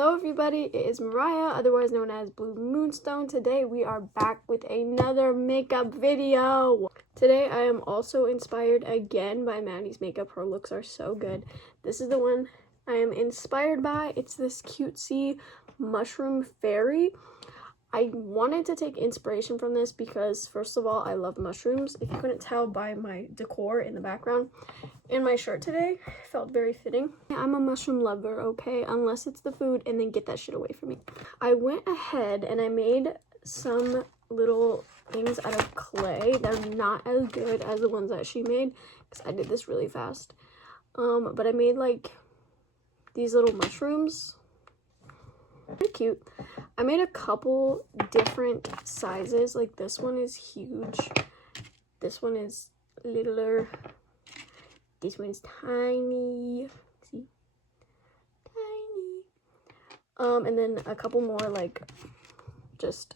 Hello everybody, it is Mariah, otherwise known as Blue Moonstone. Today we are back with another makeup video. Today I am also inspired again by Maddie's makeup. Her looks are so good. This is the one I am inspired by. It's this cutesy mushroom fairy. I wanted to take inspiration from this because, first of all, I love mushrooms. If you couldn't tell by my decor in the background, and my shirt today felt very fitting. I'm a mushroom lover, okay? Unless it's the food, and then get that shit away from me. I went ahead and I made some little things out of clay. They're not as good as the ones that she made because I did this really fast. But I made like these little mushrooms. They're cute. I made a couple different sizes. Like this one is huge. This one is littler. This one's tiny. See? Tiny. And then a couple more like just,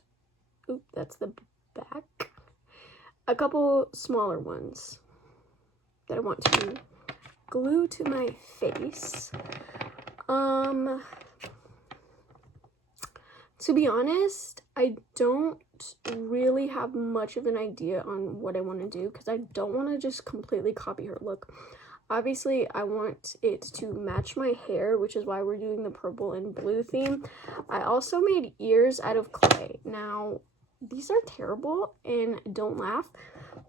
oop, that's the back. A couple smaller ones that I want to glue to my face. To be honest, I don't really have much of an idea on what I want to do because I don't want to just completely copy her look. Obviously, I want it to match my hair, which is why we're doing the purple and blue theme. I also made ears out of clay. Now, these are terrible and don't laugh,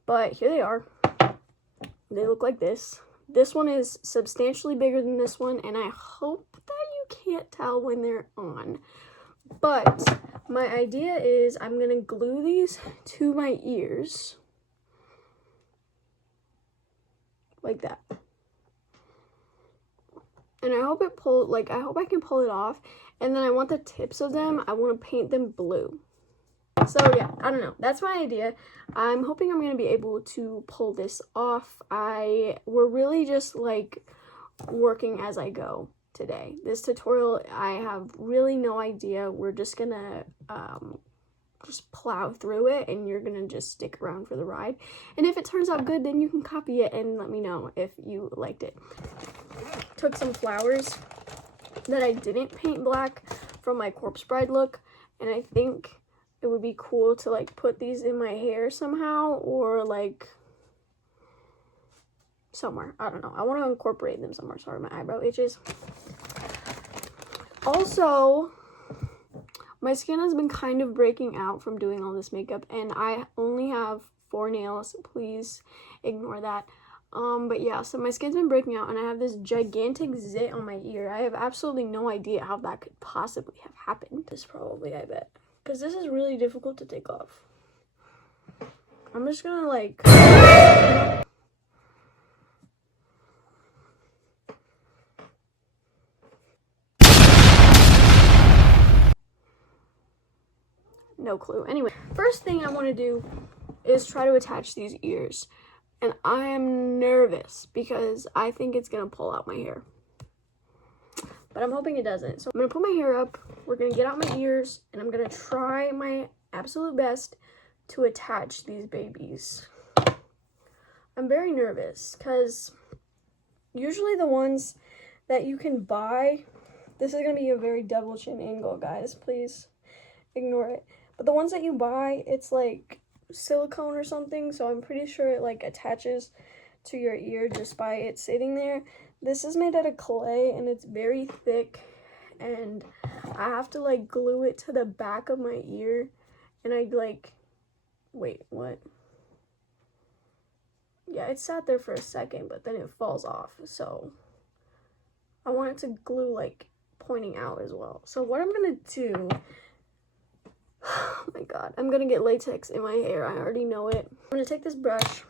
but here they are. They look like this. This one is substantially bigger than this one, and I hope that you can't tell when they're on. But my idea is I'm going to glue these to my ears. Like that. And I hope it I hope I can pull it off. And then I want the tips of them, I want to paint them blue. So yeah, I don't know. That's my idea. I'm hoping I'm going to be able to pull this off. We're really just like working as I go today. This tutorial, I have really no idea. We're just gonna just plow through it, and you're gonna just stick around for the ride. And if it turns out good, then you can copy it and let me know if you liked it. Took some flowers that I didn't paint black from my Corpse Bride look, and I think it would be cool to like put these in my hair somehow, or like somewhere. I don't know. I want to incorporate them somewhere. Sorry, my eyebrow itches. Also, my skin has been kind of breaking out from doing all this makeup, and I only have 4 nails. Please ignore that. But yeah, so my skin's been breaking out, and I have this gigantic zit on my ear. I have absolutely no idea how that could possibly have happened. This probably, I bet. Because this is really difficult to take off. I'm just gonna like... No clue. Anyway, first thing I want to do is try to attach these ears. And I am nervous because I think it's going to pull out my hair. But I'm hoping it doesn't. So I'm going to put my hair up. We're going to get out my ears. And I'm going to try my absolute best to attach these babies. I'm very nervous because usually the ones that you can buy... This is going to be a very double chin angle, guys. Please ignore it. But the ones that you buy, it's like silicone or something, so I'm pretty sure it like attaches to your ear just by it sitting there. This is made out of clay, and it's very thick, and I have to like glue it to the back of my ear, and I like, wait, what? Yeah, it sat there for a second, but then it falls off, so I want it to glue like pointing out as well. So what I'm gonna do... Oh my god, I'm gonna get latex in my hair. I already know it. I'm gonna take this brush,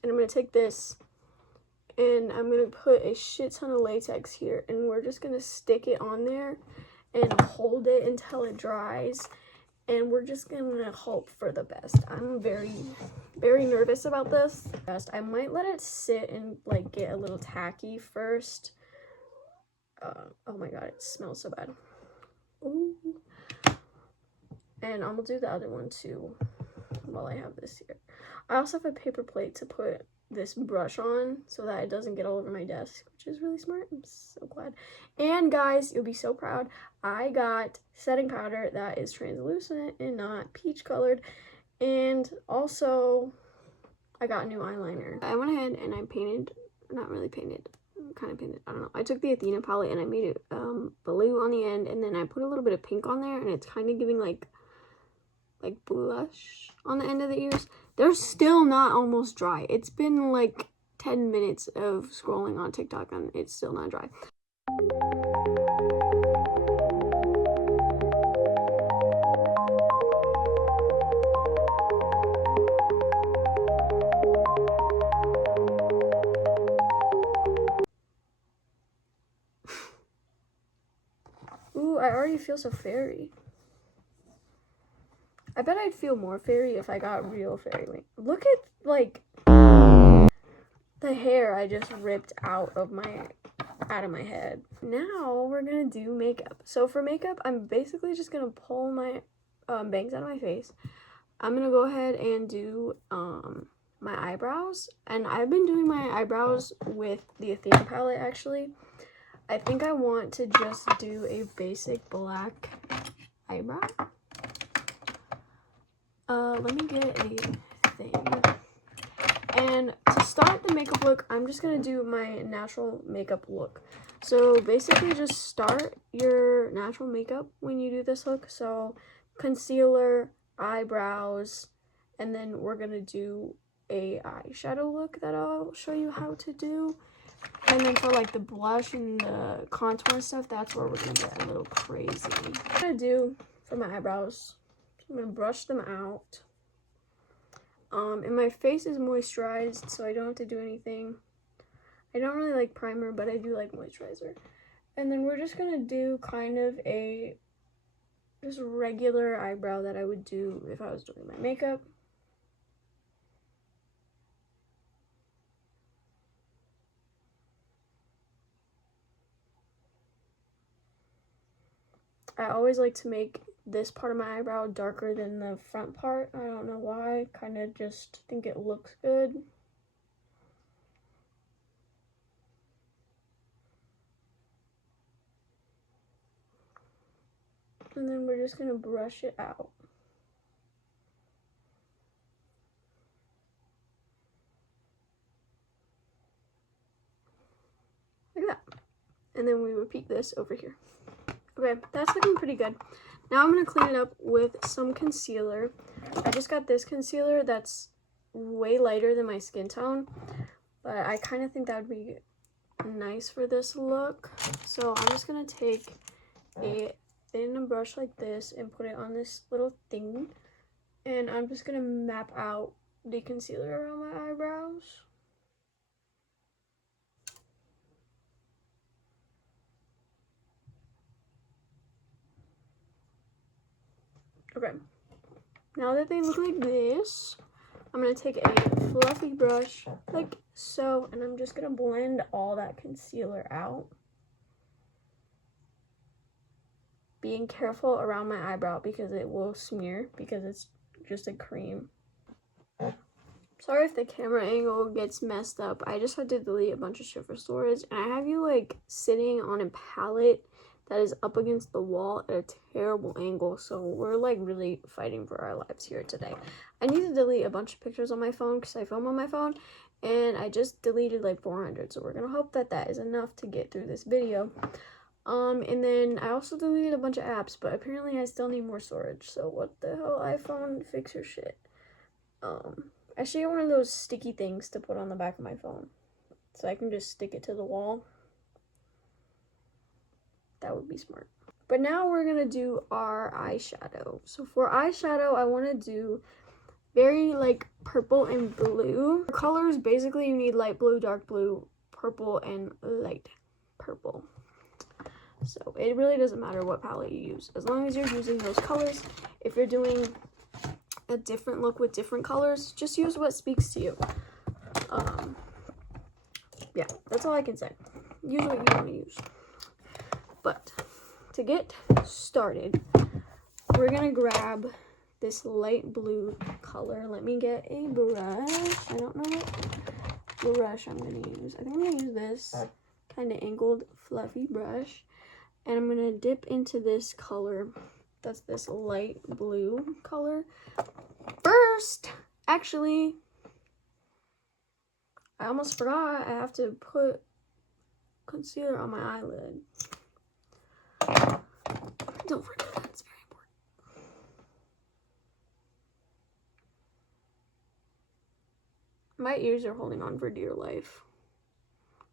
and I'm gonna take this, and I'm gonna put a shit ton of latex here, and we're just gonna stick it on there and hold it until it dries, and we're just gonna hope for the best. I'm very, very nervous about this. I might let it sit and like get a little tacky first. Oh my god, it smells so bad. Ooh. And I'm gonna do the other one too while I have this here. I also have a paper plate to put this brush on so that it doesn't get all over my desk, which is really smart. I'm so glad. And guys, you'll be so proud. I got setting powder that is translucent and not peach colored. And also, I got a new eyeliner. I went ahead and I painted, not really painted, kind of painted, I don't know. I took the Athena palette and I made it blue on the end, and then I put a little bit of pink on there, and it's kind of giving like blush on the end of the ears. They're still not almost dry. It's been like 10 minutes of scrolling on TikTok and it's still not dry. Ooh, I already feel so fairy. I bet I'd feel more fairy if I got real fairy wings. Look at, like, the hair I just ripped out of my head. Now we're gonna do makeup. So for makeup, I'm basically just gonna pull my bangs out of my face. I'm gonna go ahead and do my eyebrows. And I've been doing my eyebrows with the Athena palette, actually. I think I want to just do a basic black eyebrow. Let me get a thing. And to start the makeup look, I'm just gonna do my natural makeup look. So basically just start your natural makeup when you do this look. So concealer, eyebrows, and then we're gonna do a eyeshadow look that I'll show you how to do. And then for like the blush and the contour and stuff, that's where we're gonna get a little crazy. What I'm gonna do for my eyebrows, I'm gonna brush them out. And my face is moisturized, so I don't have to do anything. I don't really like primer, but I do like moisturizer. And then we're just gonna do kind of a just regular eyebrow that I would do if I was doing my makeup. I always like to make this part of my eyebrow darker than the front part. I don't know why. Kind of just think it looks good. And then we're just going to brush it out. Like that. And then we repeat this over here. Okay, that's looking pretty good. Now I'm going to clean it up with some concealer. I just got this concealer that's way lighter than my skin tone, but I kind of think that would be nice for this look. So I'm just going to take a thin brush like this and put it on this little thing, and I'm just going to map out the concealer around my eyebrows. Okay, now that they look like this, I'm going to take a fluffy brush like so, and I'm just going to blend all that concealer out. Being careful around my eyebrow because it will smear because it's just a cream. Sorry if the camera angle gets messed up. I just had to delete a bunch of shit for storage, and I have you like sitting on a palette that is up against the wall at a terrible angle, so we're like really fighting for our lives here today. I need to delete a bunch of pictures on my phone because I film on my phone, and I just deleted like 400, so we're gonna hope that that is enough to get through this video. And then I also deleted a bunch of apps, but apparently I still need more storage, so what the hell, iPhone, fix your shit. I should get one of those sticky things to put on the back of my phone, so I can just stick it to the wall. That would be smart. But now we're gonna do our eyeshadow. So for eyeshadow, I want to do very like purple and blue. For colors, basically you need light blue, dark blue, purple, and light purple. So it really doesn't matter what palette you use, as long as you're using those colors. If you're doing a different look with different colors, just use what speaks to you. Yeah, that's all I can say. Use what you want to use. But to get started, we're gonna grab this light blue color. Let me get a brush. I don't know brush I'm going to use. I think I'm going to use this kind of angled, fluffy brush. And I'm going to dip into this color. That's this light blue color. First, actually, I almost forgot I have to put concealer on my eyelid. Don't forget that, it's very important. My ears are holding on for dear life.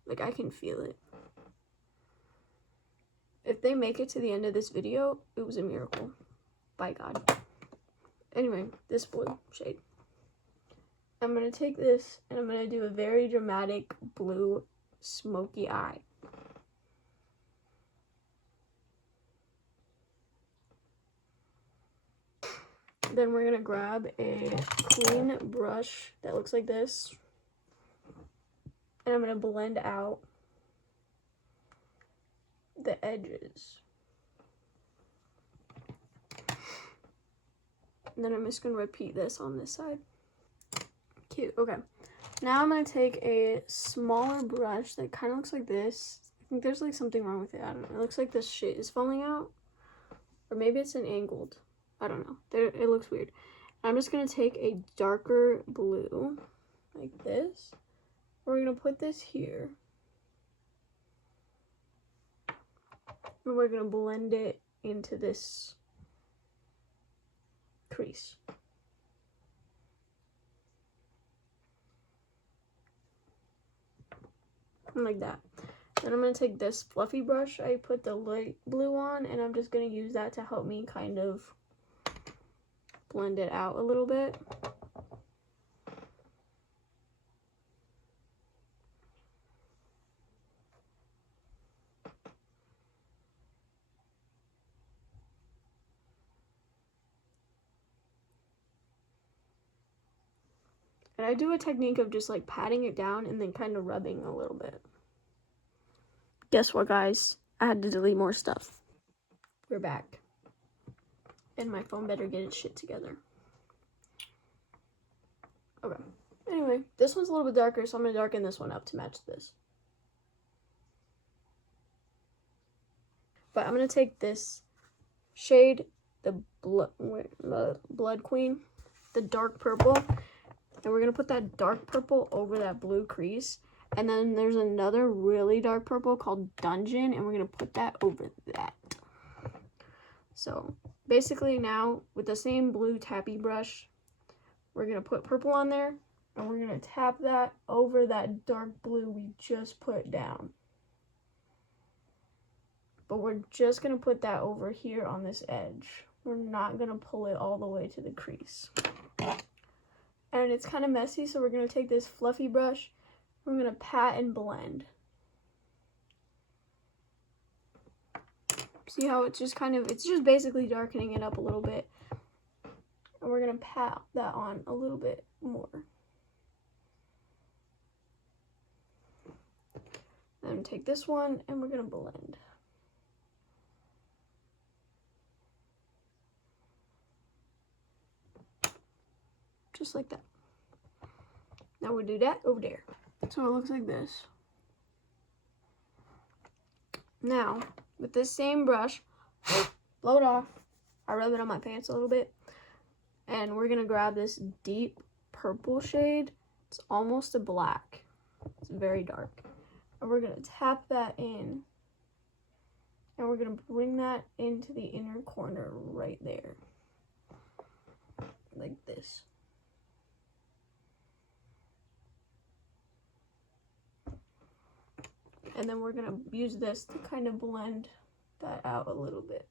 Like, I can feel it. If they make it to the end of this video, it was a miracle. By God. Anyway, this blue shade. I'm going to take this and I'm going to do a very dramatic blue smoky eye. Then we're going to grab a clean brush that looks like this. And I'm going to blend out the edges. And then I'm just going to repeat this on this side. Cute. Okay. Now I'm going to take a smaller brush that kind of looks like this. I think there's like something wrong with it. I don't know. It looks like this shit is falling out. Or maybe it's an angled. I don't know. It looks weird. I'm just going to take a darker blue like this. We're going to put this here. And we're going to blend it into this crease. Like that. Then I'm going to take this fluffy brush I put the light blue on, and I'm just going to use that to help me kind of blend it out a little bit. And I do a technique of just like patting it down and then kind of rubbing a little bit. Guess what, guys? I had to delete more stuff. We're back. And my phone better get its shit together. Okay. Anyway, this one's a little bit darker, so I'm going to darken this one up to match this. But I'm going to take this shade, the Blood Queen, the dark purple, and we're going to put that dark purple over that blue crease. And then there's another really dark purple called Dungeon, and we're going to put that over that. So basically now, with the same blue tappy brush, we're going to put purple on there, and we're going to tap that over that dark blue we just put down. But we're just going to put that over here on this edge. We're not going to pull it all the way to the crease. And it's kind of messy, so we're going to take this fluffy brush. We're going to pat and blend. See how it's just kind of, it's just basically darkening it up a little bit. And we're going to pat that on a little bit more. Then take this one and we're going to blend. Just like that. Now we'll do that over there. So it looks like this. Now, with this same brush, blow it off. I rub it on my pants a little bit. And we're going to grab this deep purple shade. It's almost a black. It's very dark. And we're going to tap that in. And we're going to bring that into the inner corner right there. Like this. And then we're going to use this to kind of blend that out a little bit.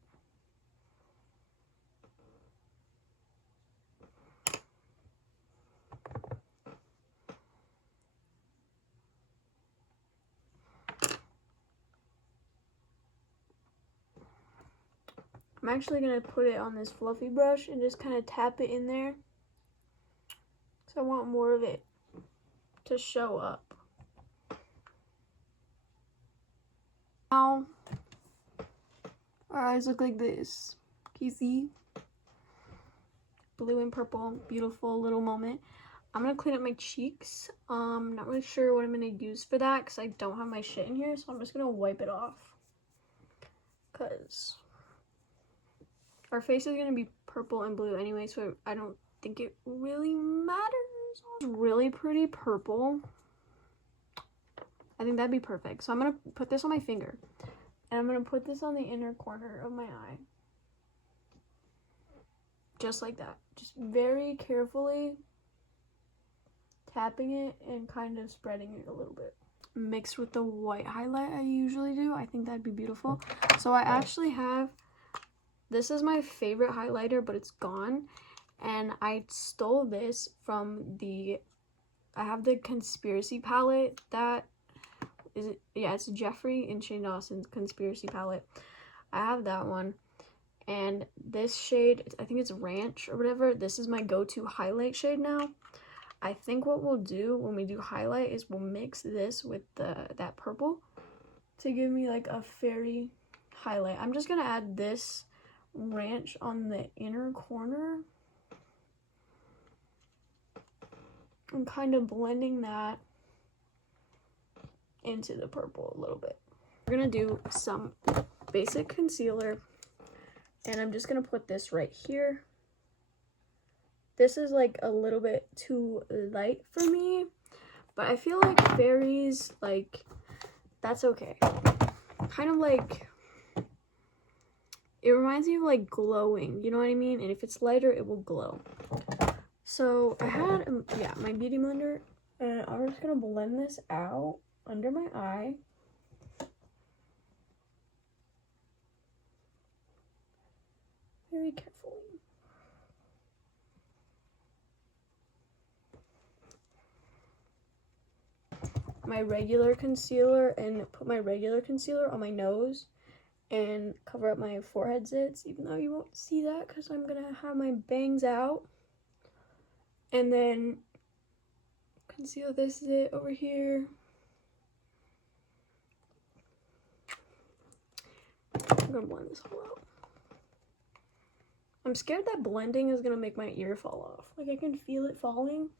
I'm actually going to put it on this fluffy brush and just kind of tap it in there. So I want more of it to show up. Now, our eyes look like this. Can you see? Blue and purple, beautiful little moment. I'm gonna clean up my cheeks. Not really sure what I'm gonna use for that because I don't have my shit in here, so I'm just gonna wipe it off. Because our face is gonna be purple and blue anyway, so I don't think it really matters. It's really pretty purple. I think that'd be perfect. So I'm gonna put this on my finger, and I'm gonna put this on the inner corner of my eye. Just like that. Just very carefully tapping it and kind of spreading it a little bit. Mixed with the white highlight I usually do. I think that'd be beautiful. So I actually have, this is my favorite highlighter, but it's gone. And I stole this from I have the Conspiracy palette that, it's Jeffree and Shane Dawson's Conspiracy palette. I have that one. And this shade, I think it's Ranch or whatever, this is my go-to highlight shade now. I think what we'll do when we do highlight is we'll mix this with that purple to give me like a fairy highlight. I'm just gonna add this Ranch on the inner corner and kind of blending that into the purple a little bit. We're gonna do some basic concealer, and I'm just gonna put this right here. This is like a little bit too light for me, but I feel like fairies, like, that's okay. Kind of like, it reminds me of like glowing, you know what I mean? And if it's lighter, it will glow. So I had, my beauty blender, and I'm just gonna blend this out under my eye. Very carefully. My regular concealer, and put my regular concealer on my nose and cover up my forehead zits, even though you won't see that because I'm gonna have my bangs out. And then conceal this zit over here. I'm gonna blend this all out. I'm scared that blending is gonna make my ear fall off. Like, I can feel it falling.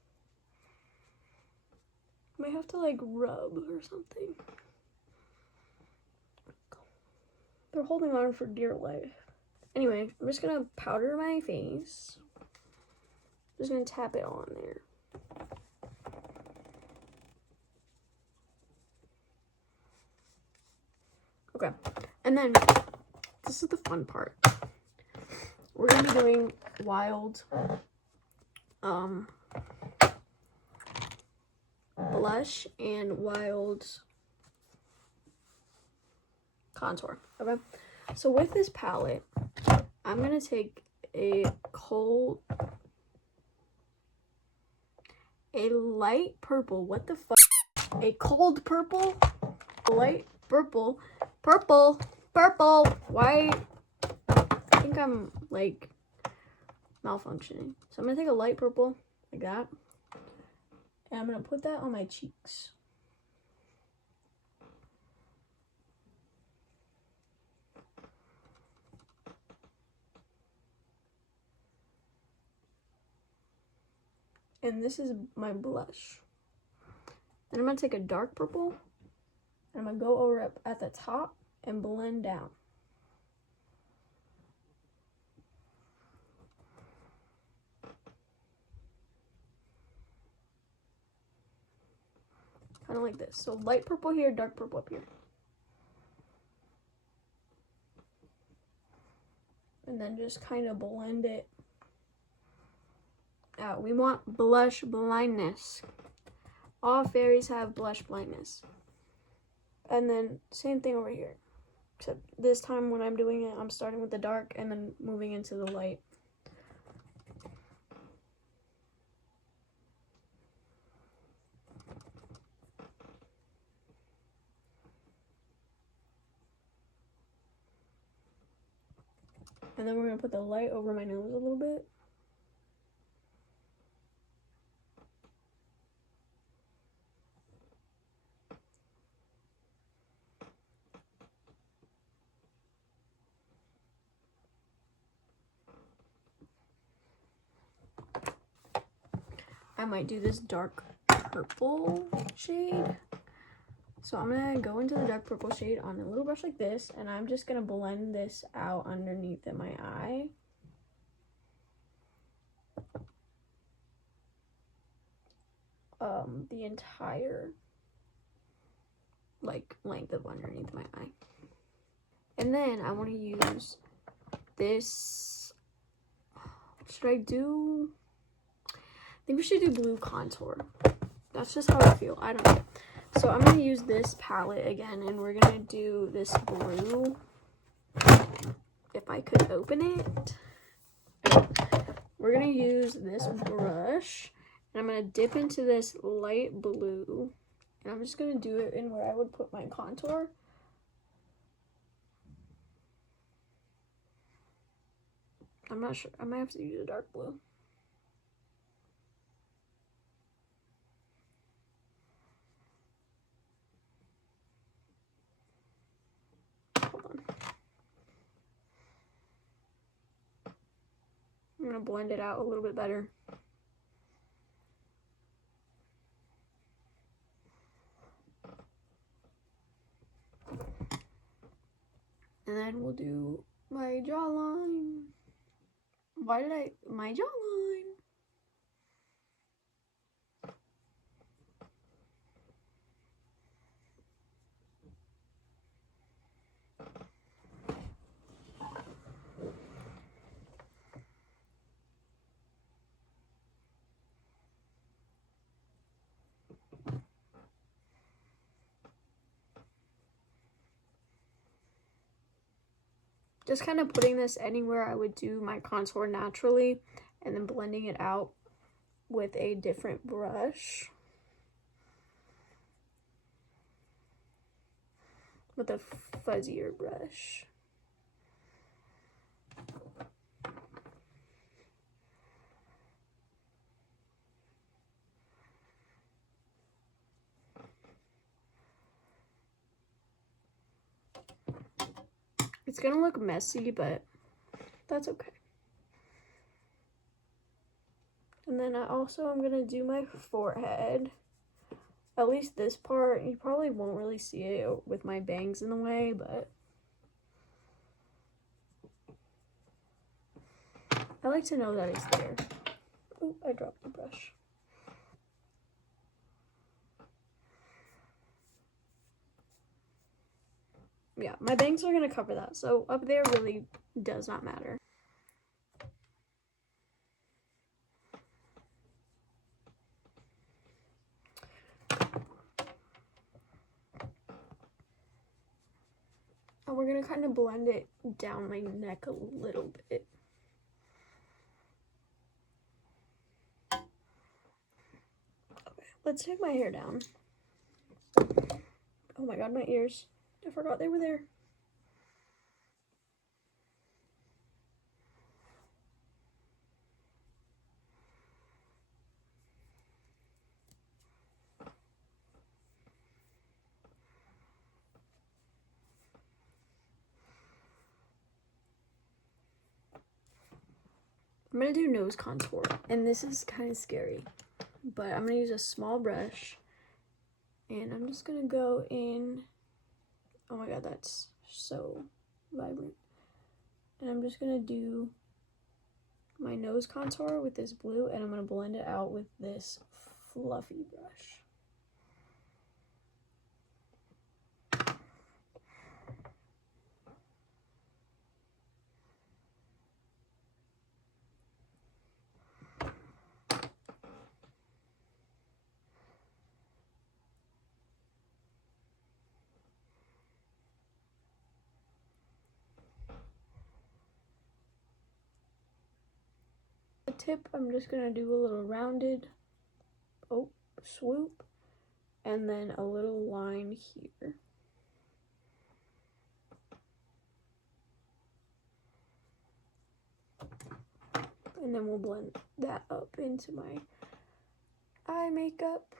I might have to like rub or something. They're holding on for dear life. Anyway, I'm just gonna powder my face. Just gonna tap it on there. Okay, and then this is the fun part. We're gonna be doing Wild blush and Wild contour. Okay, so with this palette, I'm gonna take a light purple. What the fuck? A cold purple, light purple, purple. Why? I think I'm like malfunctioning. So I'm gonna take a light purple like that, and I'm gonna put that on my cheeks. And this is my blush. Then I'm gonna take a dark purple, and I'm gonna go over up at the top and blend down. Kind of like this. So light purple here, dark purple up here. And then just kind of blend it out. We want blush blindness. All fairies have blush blindness. And then same thing over here. Except this time when I'm doing it, I'm starting with the dark and then moving into the light. And then we're going to put the light over my nose a little bit. I might do this dark purple shade. So I'm gonna go into the dark purple shade on a little brush like this, and I'm just gonna blend this out underneath in my eye. The entire like length of underneath my eye. And then I want to use this. Should I do? I think we should do blue contour. That's just how I feel. I don't know. So I'm going to use this palette again, and we're going to do this blue. If I could open it. We're going to use this brush, and I'm going to dip into this light blue, and I'm just going to do it in where I would put my contour. I'm not sure. I might have to use a dark blue. Hold on. I'm going to blend it out a little bit better. And then we'll do my jawline. Why did my jawline? Just kind of putting this anywhere I would do my contour naturally, and then blending it out with a different brush. With a fuzzier brush. It's gonna look messy, but that's okay. And then I'm gonna do my forehead. At least this part. You probably won't really see it with my bangs in the way, but I like to know that it's there. Oh, I dropped the brush. Yeah, my bangs are gonna cover that, so up there really does not matter. And we're gonna kind of blend it down my neck a little bit. Okay, let's take my hair down. Oh my god, my ears. I forgot they were there. I'm gonna do nose contour, and this is kind of scary, but I'm gonna use a small brush, and I'm just gonna go in. Oh my god, that's so vibrant. And I'm just gonna do my nose contour with this blue, and I'm gonna blend it out with this fluffy brush. The tip, I'm just gonna do a little rounded swoop, and then a little line here. And then we'll blend that up into my eye makeup.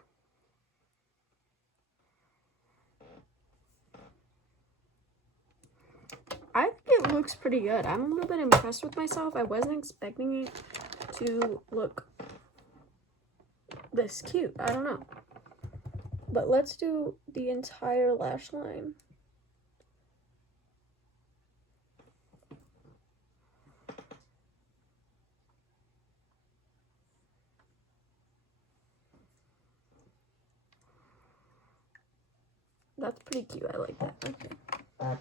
I think it looks pretty good. I'm a little bit impressed with myself. I wasn't expecting it to look this cute. I don't know. But let's do the entire lash line. That's pretty cute. I like that. Okay.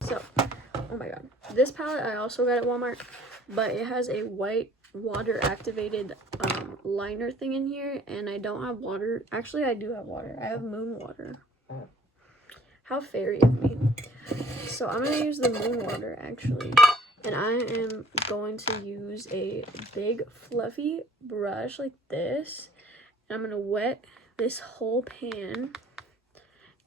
So, oh my god. This palette I also got at Walmart, but it has a white water activated liner thing in here, and I don't have water. Actually, I do have water. I have moon water. How fairy of me. So I'm going to use the moon water actually. And I am going to use a big fluffy brush like this. And I'm going to wet this whole pan.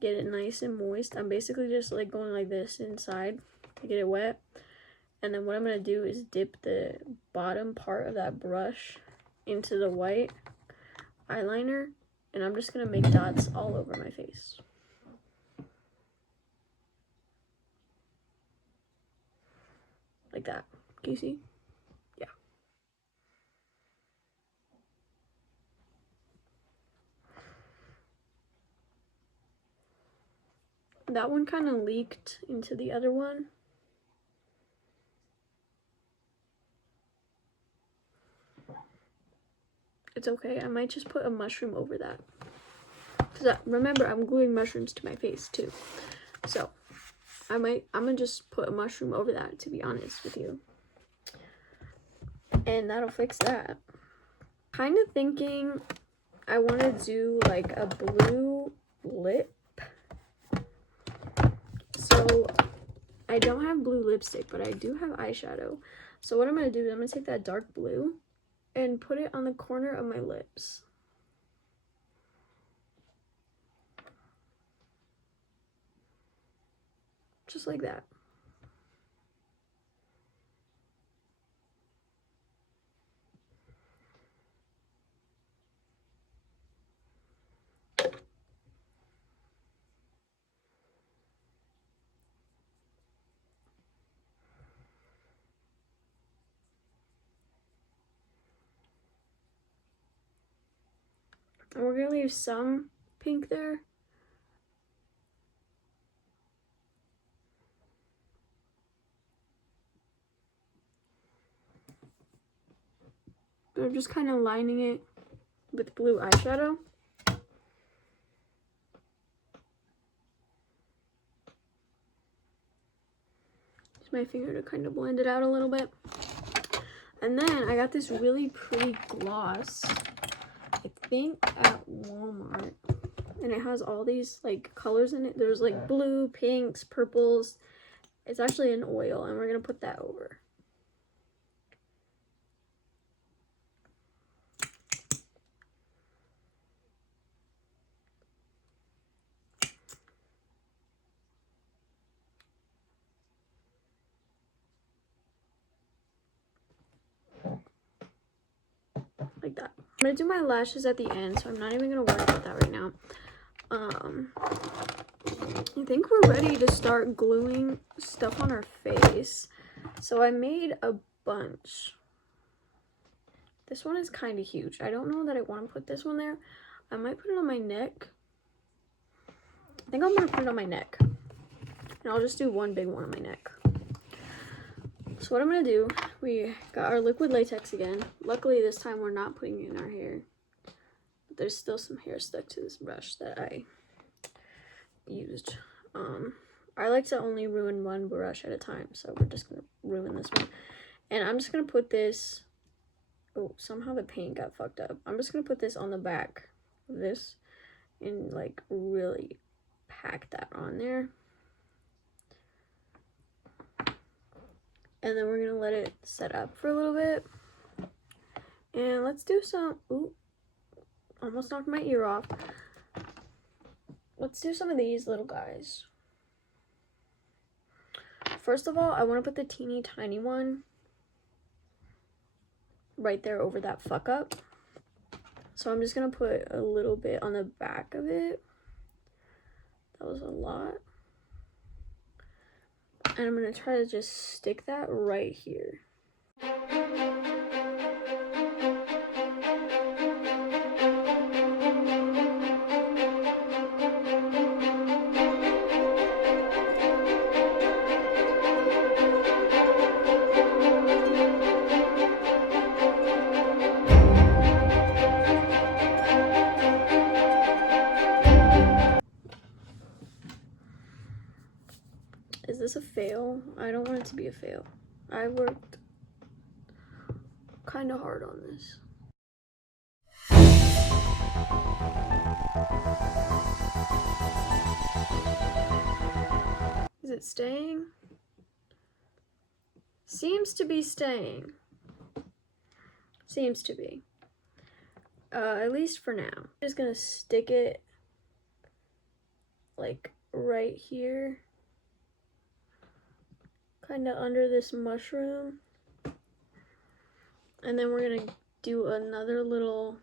Get it nice and moist. I'm basically just like going like this inside to get it wet. And then what I'm going to do is dip the bottom part of that brush into the white eyeliner. And I'm just going to make dots all over my face. Like that. Can you see? Yeah. That one kind of leaked into the other one. It's okay. I might just put a mushroom over that. Because remember, I'm gluing mushrooms to my face too. So, I'm gonna just put a mushroom over that, to be honest with you. And that'll fix that. Kind of thinking I want to do like a blue lip. So, I don't have blue lipstick, but I do have eyeshadow. So what I'm going to do is I'm going to take that dark blue and put it on the corner of my lips. Just like that. And we're going to leave some pink there. But I'm just kind of lining it with blue eyeshadow. Use my finger to kind of blend it out a little bit. And then I got this really pretty gloss, I think at Walmart. And it has all these like colors in it. There's like blue, pinks, purples. It's actually an oil, and we're going to put that over. Like that. I'm going to do my lashes at the end, so I'm not even going to worry about that right now. I think we're ready to start gluing stuff on our face. So I made a bunch. This one is kind of huge. I don't know that I want to put this one there. I might put it on my neck. I think I'm going to put it on my neck. And I'll just do one big one on my neck. So what I'm going to do, we got our liquid latex again. Luckily this time we're not putting it in our hair. But there's still some hair stuck to this brush that I used. I like to only ruin one brush at a time, so we're just gonna ruin this one. And I'm just gonna put this, oh, somehow the paint got fucked up. I'm just gonna put this on the back of this and like really pack that on there. And then we're gonna let it set up for a little bit. And let's do some, ooh, almost knocked my ear off. Let's do some of these little guys. First of all, I want to put the teeny tiny one right there over that fuck up. So I'm just going to put a little bit on the back of it. That was a lot. And I'm going to try to just stick that right here. this a fail? I don't want it to be a fail. I worked kind of hard on this. Is it staying? Seems to be staying. Seems to be. At least for now. I'm just gonna stick it like right here. Kind of under this mushroom. And then we're gonna do another little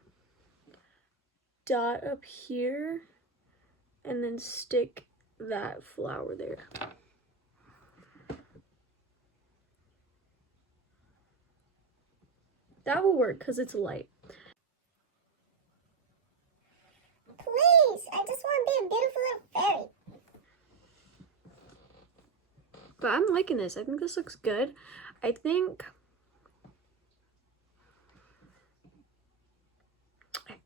dot up here. And then stick that flower there. That will work because it's light. Please, I just want to be a beautiful little fairy. But I'm liking this. I think this looks good. I think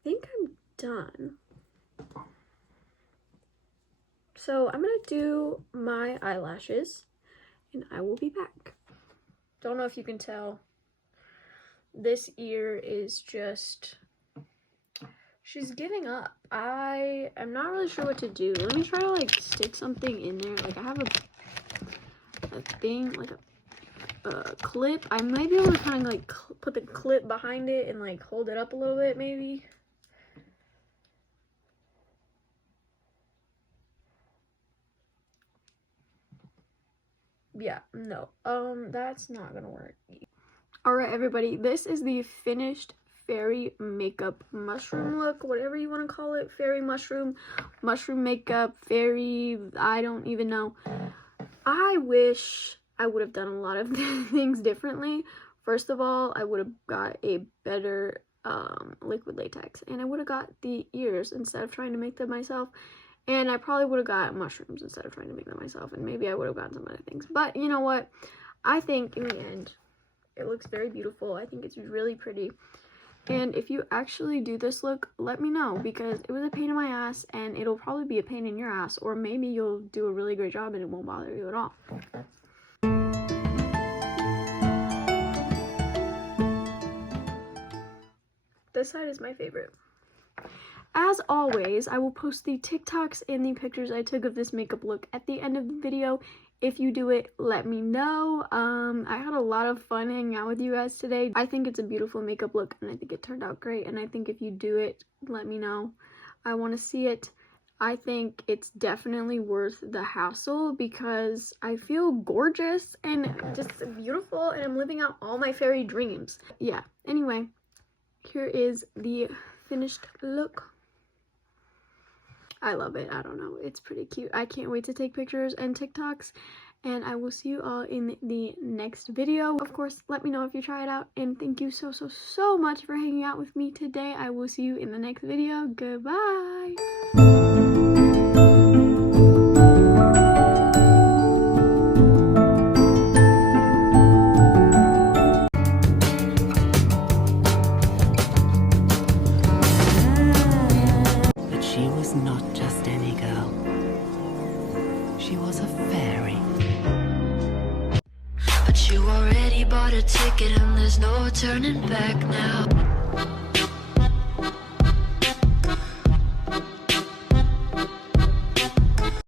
I'm done. So I'm gonna do my eyelashes and I will be back. Don't know if you can tell. This ear is just, she's giving up. I am not really sure what to do. Let me try to like stick something in there. Like I have a thing, like a clip. I might be able to kind of like put the clip behind it and like hold it up a little bit maybe. Yeah, no, that's not gonna work. Alright everybody, this is the finished fairy makeup mushroom look, whatever you want to call it. Fairy mushroom makeup, fairy, I don't even know. I wish I would have done a lot of things differently. First of all, I would have got a better liquid latex, and I would have got the ears instead of trying to make them myself. And I probably would have got mushrooms instead of trying to make them myself, and maybe I would have gotten some other things. But you know what? I think in the end, it looks very beautiful. I think it's really pretty. And if you actually do this look, let me know, because it was a pain in my ass, and it'll probably be a pain in your ass, or maybe you'll do a really great job and it won't bother you at all. This side is my favorite. As always, I will post the TikToks and the pictures I took of this makeup look at the end of the video. If you do it, let me know. I had a lot of fun hanging out with you guys today. I think it's a beautiful makeup look, and I think it turned out great. And I think if you do it, let me know. I want to see it. I think it's definitely worth the hassle because I feel gorgeous and just beautiful, and I'm living out all my fairy dreams. Yeah, anyway, here is the finished look. I love it. I don't know. It's pretty cute. I can't wait to take pictures and TikToks, and I will see you all in the next video. Of course, let me know if you try it out, and thank you so much for hanging out with me today. I will see you in the next video. Goodbye. Not just any girl. She was a fairy. But you already bought a ticket and there's no turning back now.